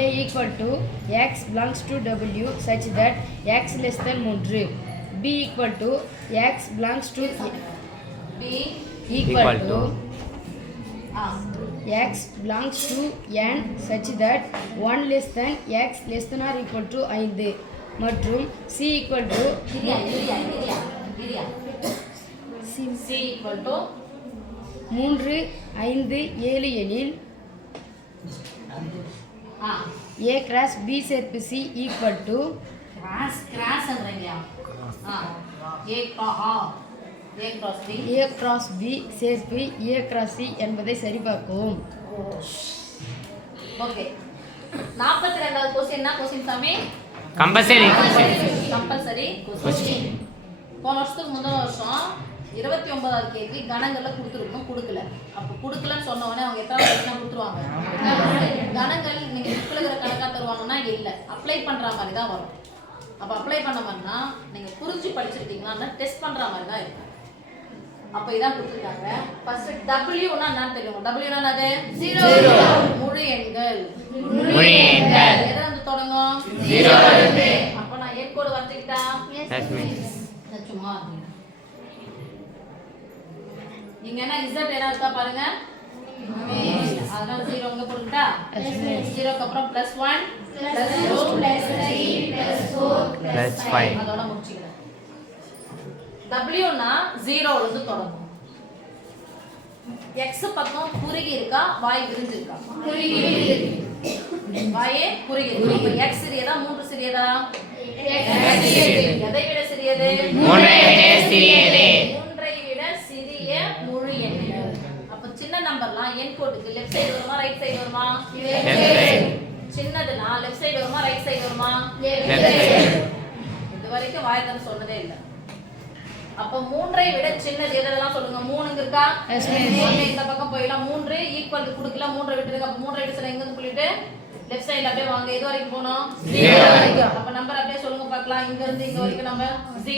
A equal to x belongs to W such that x less than 3. B equal to x belongs to B equal to x belongs to n such that 1 less than x less than or equal to 5 மற்றும் C equal to C equal to 3, 5, 7 எனில் A cross B சேர்ப்பு C equal to cross என்றீங்களா A cross B A cross B சேர்ப்பு A cross C என்பதை சரிபார்க்கவும். Okay 42வது question என்ன question சாமி compulsory question போன வருஷத்துக்கு முந்தின வருஷம் 29வது கேள்வி கணங்கள்ல கொடுத்துருக்கணும் கொடுக்கல அப்ப கொடுக்கலன்னு சொன்ன உடனே அவங்க எத்தனை கேள்வினா கொடுத்துருவாங்க கணங்கள் நீங்க புக்லகிற கணக்கா தருவாங்கன்னா இல்ல அப்ளை பண்ற மாதிரி தான் வரும் அப்ப அப்ளை பண்ண மாதிரினா நீங்க புரிஞ்சு படிச்சிருக்கீங்களா டெஸ்ட் பண்ற மாதிரி தான் இருக்கும் அப்ப இதான் கொடுத்துருக்காங்க ஃபர்ஸ்ட் W னா என்னன்னு தெரியும் W னா என்னது 0 முழு எண்கள் எதை வந்து தொடங்கும் 0 அப்ப நான் எண் கோடு வரைஞ்சிட்டா சும்மா இங்க என்ன ரிசல்ட் என்ன இருக்கா பாருங்க அதனால 0 அங்க போடுங்கடா 0 க்கு அப்புறம் +1 +2 +3 +4 +5 அதோட முடிச்சிக்கிறேன் W னா 0 ல இருந்து தொடங்கும் x பக்கம் குறுகி இருக்கா வாய் விரிஞ்சு இருக்கா குறுகி இருக்கு வாயே குறுகி இருக்கு அப்ப x சிறியதா 3 சிறியதா x சிறியது எதை விட சிறியது 3 விட சிறியது 3 விட சிறிய முழு எண்கள் அப்ப சின்ன நம்பர்லாம் எண் கோட்டுக்கு லெஃப்ட் சைடு வருமா ரைட் சைடு வருமா லெஃப்ட் சைடு சின்னதுனா லெஃப்ட் சைடு வருமா ரைட் சைடு வருமா லெஃப்ட் சைடு இது வரைக்கும் வாயத்தன சொன்னதே இல்ல அப்ப 3ஐ விட சின்னது எதெல்லாம் சொல்லுங்க 3 இருக்கா இந்த பக்கம் போயிடலாம் 3 ஈக்குவல் கொடுக்கல 3 விட்டுருங்க அப்ப 3 எடுத்து எங்க இருந்து புள்ளிட்டு லெஃப்ட் சைடுல அப்படியே வாங்க எது வரைக்கும் போறோம் 0 வரைக்கும் அப்ப நம்பர் அப்படியே சொல்லுங்க பார்க்கலாம் இங்க இருந்து இங்க வரைக்கும் நம்பர் 0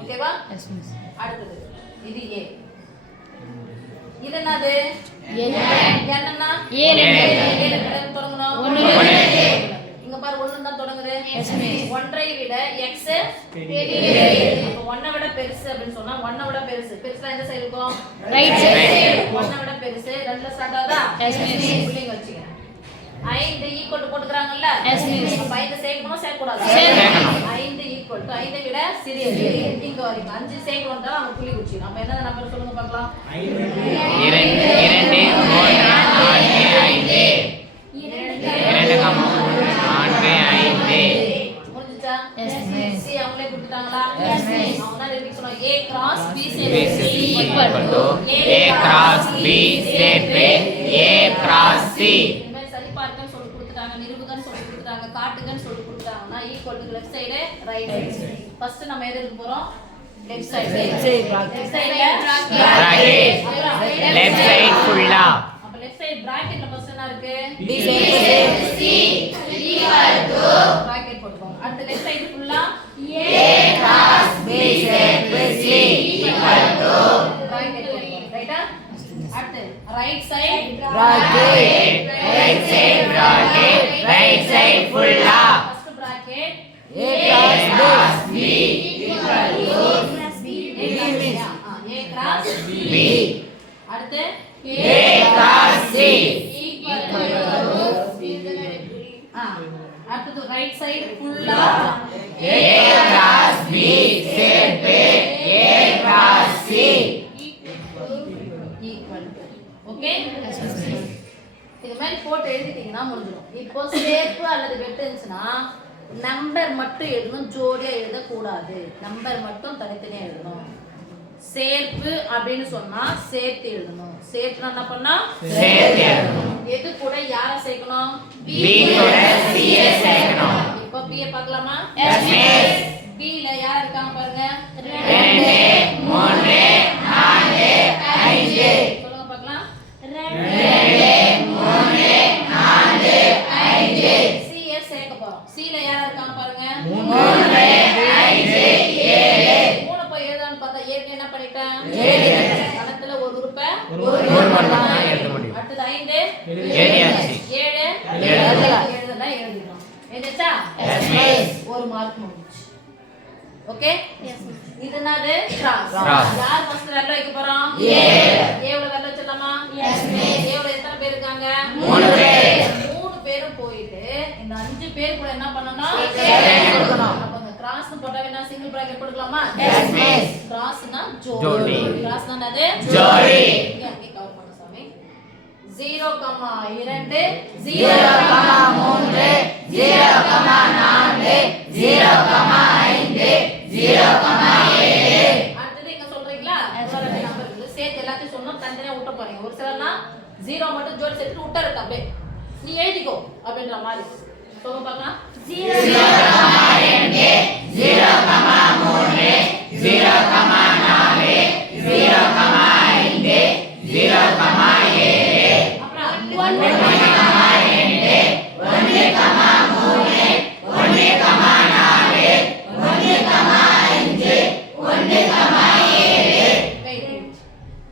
ஓகேவா அடுத்து இது A இது என்னது என்னன்னா A ல தொடங்கணும் 1 இங்க பாரு 1 தான் தொடங்குது 1ஐ விட x பெரியது அப்ப 1ஐ விட பெருசு அப்படினு சொன்னா 1ஐ விட பெருசுனா எந்த சைடு இருக்கும் ரைட் சைடு 1ஐ விட பெருசு ரெண்டுல ஸ்டார்ட் ஆகுதா புள்ளிங்க வச்சுக்கிறேன் 5 ஈக்குவல் போட்டுக்கறாங்கல்ல அப்ப 5 சேர்க்கணுமா சேர்க்கக்கூடாது சேர்க்கணும் 5 ஈக்குவல் டு 5ஐ விட சிறியது இங்க வரைக்கும் 5 சேர்க்க வந்தா அவங்க புள்ளி குச்சிரும் அப்ப என்ன நம்பர் சொல்லுங்க பார்க்கலாம் 2 3 4 5 முடிஞ்சுச்சா சி அவங்களே கொடுத்துட்டாங்களா அவங்க தான் ரிப்பீட் சொன்னாங்க A cross B சேர்ப்பு equal to A cross B சேர்ப்பு A cross C இந்த மாதிரி சரி பார்க்கன்னு சொல்லி கொடுத்துட்டாங்க நிரூபகன்னு சொல்லி கொடுத்துட்டாங்க காட்டுகன்னு சொல்லி கொடுத்தாங்கன்னா equal to left side right side first நம்ம எது எடுக்க போறோம் லெஃப்ட் சைடு லெஃப்ட் சைடுல bracket left side ஃபுல்லா அப்ப லெஃப்ட் சைடு பிராக்கெட்ல ஃபர்ஸ்ட் என்ன இருக்கு B சேர்ப்பு C equal to பிராக்கெட் போட்டுக்கோங்க அடுத்து லெஃப்ட் சைடு ஃபுல்லா A cross B சேர்ப்பு C equal to பிராக்கெட் போட்டுக்கோங்க ரைட்டா அடுத்து right side bracket right side bracket right side ஃபுல்லா first bracket A cross B equal to A cross B அடுத்து A cross C equal to அடுத்து right side ஃபுல்லா A cross B சேர்ப்பு A cross C equal to okay இது மாதிரி போட்டு எழுதிட்டீங்கன்னா முடிஞ்சிடும் இப்போ சேர்ப்பு அல்லது வெட்டு இருந்துச்சுன்னா நம்பர் மட்டும் எழுதணும் ஜோடியா எழுதக்கூடாது நம்பர் மட்டும் தனித்தனியா எழுதணும் சேர்ப்பு அப்படின்னு சொன்னா சேர்த்து எழுதணும் சேர்த்து என்ன பண்ணா சேர்த்து எழுதணும் எது கூட யாரை சேர்க்கணும் B கூட C சேர்க்கணும் இப்போ B பார்க்கலாமா yes miss B ல யார் இருக்காங்க பாருங்க 2 3 4 5 சொல்லுங்க பார்க்கலாம் 2 3 4 5 C ய சேர்க்க போறோம் C ல யார் இருக்காங்க பாருங்க 3 5 7 3 போய் எழுதலாம்னு பார்த்தா ஏற்கனவே என்ன பண்ணிட்டேன் கணத்துல ஒரு உறுப்பை ஒரு போட்டு தான் எழுத முடியும். அடுத்தது 5 எழுதியாச்சு. 7 எழுதலாம். எழுதலாம் எழுதிக்கலாம். எழுதிச்சா? Yes, miss. ஒரு மார்க் முடிஞ்சு. ஓகே? இது என்னது? கிராஸ். Cross. யார் ஃபர்ஸ்ட் வெல்ல வைக்க போறோம்? A. ஏவுல வெல்ல வச்சிடலாமா? Yes, miss. ஏவுல எத்தனை பேர் இருக்காங்க? 3 பேர். 3 பேரும் போயிட்டு இந்த 5 பேர் கூட என்ன பண்ணனும்? சேர்த்து கொடுக்கணும். அப்ப அந்த கிராஸ் போட்டா என்ன சிங்கிள் பிராக்கெட் போட்டுக்கலாமா? Yes, miss. கிராஸ்னா ஜோடி. ஜோடி. கிராஸ்னா என்னது? ஜோடி. இங்க அங்கே கவர் பண்ணு சாமி. 0,2 0,3 0,4 0,5 0,7 அடுத்து இங்க சொல்றீங்களா? ரெண்டு நம்பர் இருக்கு. சேர்த்து எல்லாத்தையும் சொன்னோம். தனித்தனியா விட்ட போறீங்க. ஒரு சிலர்லாம் 0 மட்டும் ஜோடி சேர்த்து விட்டறது அப்படியே. நீ எழுதிக்கோ அப்படின்ற மாதிரி. சொல்லுங்க பார்க்கலாம். 0,2 0,3 0,4 0,5 0,7 அப்புறம் 1,2 1,3 1,4 1,5 1,7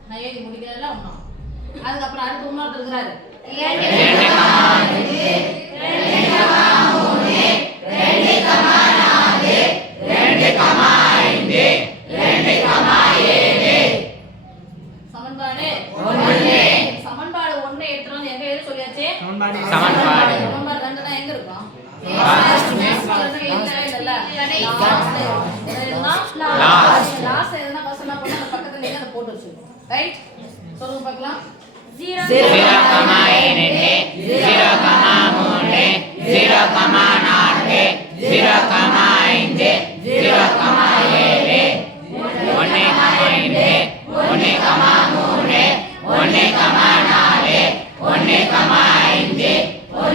நான் எழுதி முடிக்கிறேன்ல ஒண்ணும். அதுக்கப்புறம் அடுத்து இன்னொருத்தர் இருக்கிறாரு. 2,5 சமன்பாடு சமன்பாடு 1 எடுத்துறோம். எங்க எழுத சொல்லியாச்சு? சமன்பாடு சமன்பாடு 2 தான் எங்க இருக்கும்? Last. லாஸ்ட் எதுனா பர்சனா போட்டு அந்த பக்கத்துல நீங்க அத போட்டு வச்சிருக்கோம். ரைட்? சொல்லுங்க பார்க்கலாம். 0,2 0,3 0,4 0,5 0,7 1,2 1,3 1,4 1,5 1,7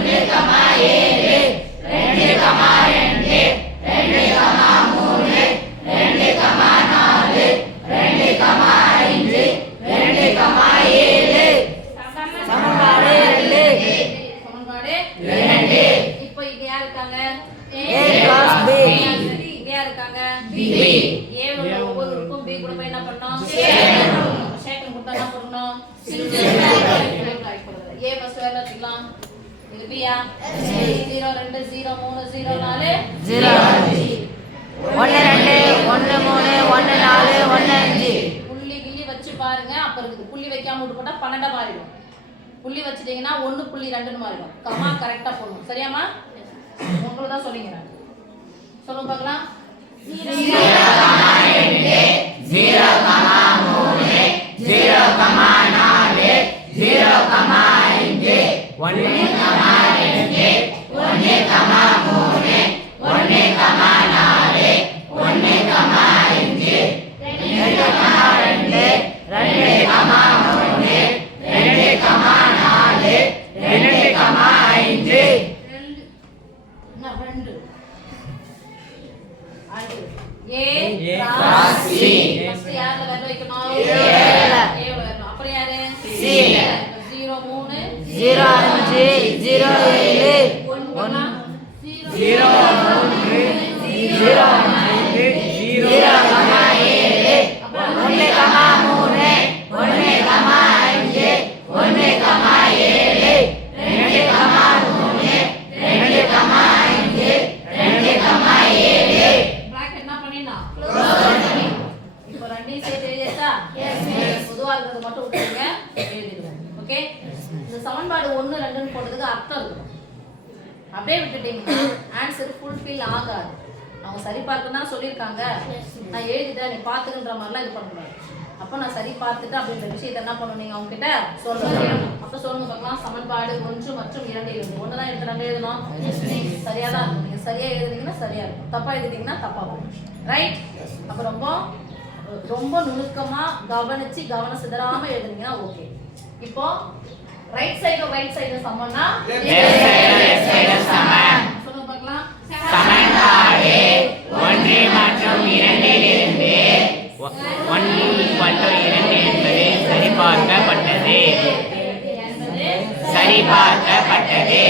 2,2 2,3 2,4 2,5 2,7 சமன்பாடு 2. சமன்பாடு 2 இப்போ இங்க யார் இருக்காங்க? A cross B. சரி, இங்க யார் இருக்காங்க? B. A உள்ள ஒவ்வொரு இருக்கும் B கூட போய் என்ன பண்ணனும்? சேர்க்கணும். சேர்க்கணும் கொடுத்தா என்ன பண்ணனும்? A ஃபர்ஸ்ட் வேற வச்சுக்கலாம். இது B யா? 0 2 0 3 0 4 0 1 2 1 3 1 4 1 5 புள்ளி கிள்ளி வச்சு பாருங்க. அப்ப இருக்குது. புள்ளி வைக்காம விட்டு போட்டா 12 மாறிடும். புள்ளி வச்சிட்டீங்கன்னா 1.2ன்னு மாறிடும். கமா கரெக்ட்டா போடணும். சரியாமா? உங்களுக்கு தான் சொல்லிங்க நான். சொல்லுங்க பார்க்கலாம். 0,2 0,3 0,4 0,5 1,2 1,3 1,4 1,5 2,2 2,3 2,4 2,5 இன்னும் 2 அடுத்து A cross cross C. First யார்ல வெல்ல வைக்கணும்? A ல. A ல வரணும். அப்புறம் யாரு? C. 0 3 0 5 0 7 1 0 3 0 5 0 0,7 1,3 1,5 1,7 பிராக்கெட் என்ன பண்ணினா? இப்போ ரெண்டையும் சேர்த்து எழுதியாச்சா? பொதுவா இருக்கிறது மட்டும் விட்டுருங்க. எழுதிடுவோம். ஓகே? இந்த சமன்பாடு 1 2ன்னு போட்டதுக்கு அர்த்தம் இருக்கும். அப்படியே விட்டுட்டீங்கன்னா ஆன்சர் ஃபுல்ஃபில் ஆகாது. அவங்க சரி பார்க்கணும் தான் சொல்லியிருக்காங்க. நான் எழுதிட்டேன் நீ பார்த்துக்கின்ற மாதிரிலாம் இது பண்ணக்கூடாது. அப்போ நான் சரி பார்த்துட்டு அப்படின்ற விஷயத்தை என்ன பண்ணணும் நீங்கள் அவங்க கிட்ட சொல்லணும். அப்போ சொல்லுங்க பார்க்கலாம். சமன்பாடு 1 மற்றும் 2 இருந்து 1 தான் எடுத்து நம்ம எழுதணும். சரியா தான் இருக்கும். நீங்கள் சரியாக எழுதுனீங்கன்னா சரியா இருக்கும். தப்பாக எழுதிட்டீங்கன்னா தப்பாக போகும். ரைட்? அப்போ ரொம்ப நுணுக்கமாக கவனிச்சு கவனம் சிதறாம எழுதுனீங்கன்னா ஓகே. இப்போ ரைட் சைடு சமம்னா left side சமம். சொல்லுங்க பார்க்கலாம். சமன்பாடு 1 மற்றும் 2 இலிருந்து 1 மற்றும் 2 என்பது சரிபார்க்கப்பட்டது. என்பது சரிபார்க்கப்பட்டது.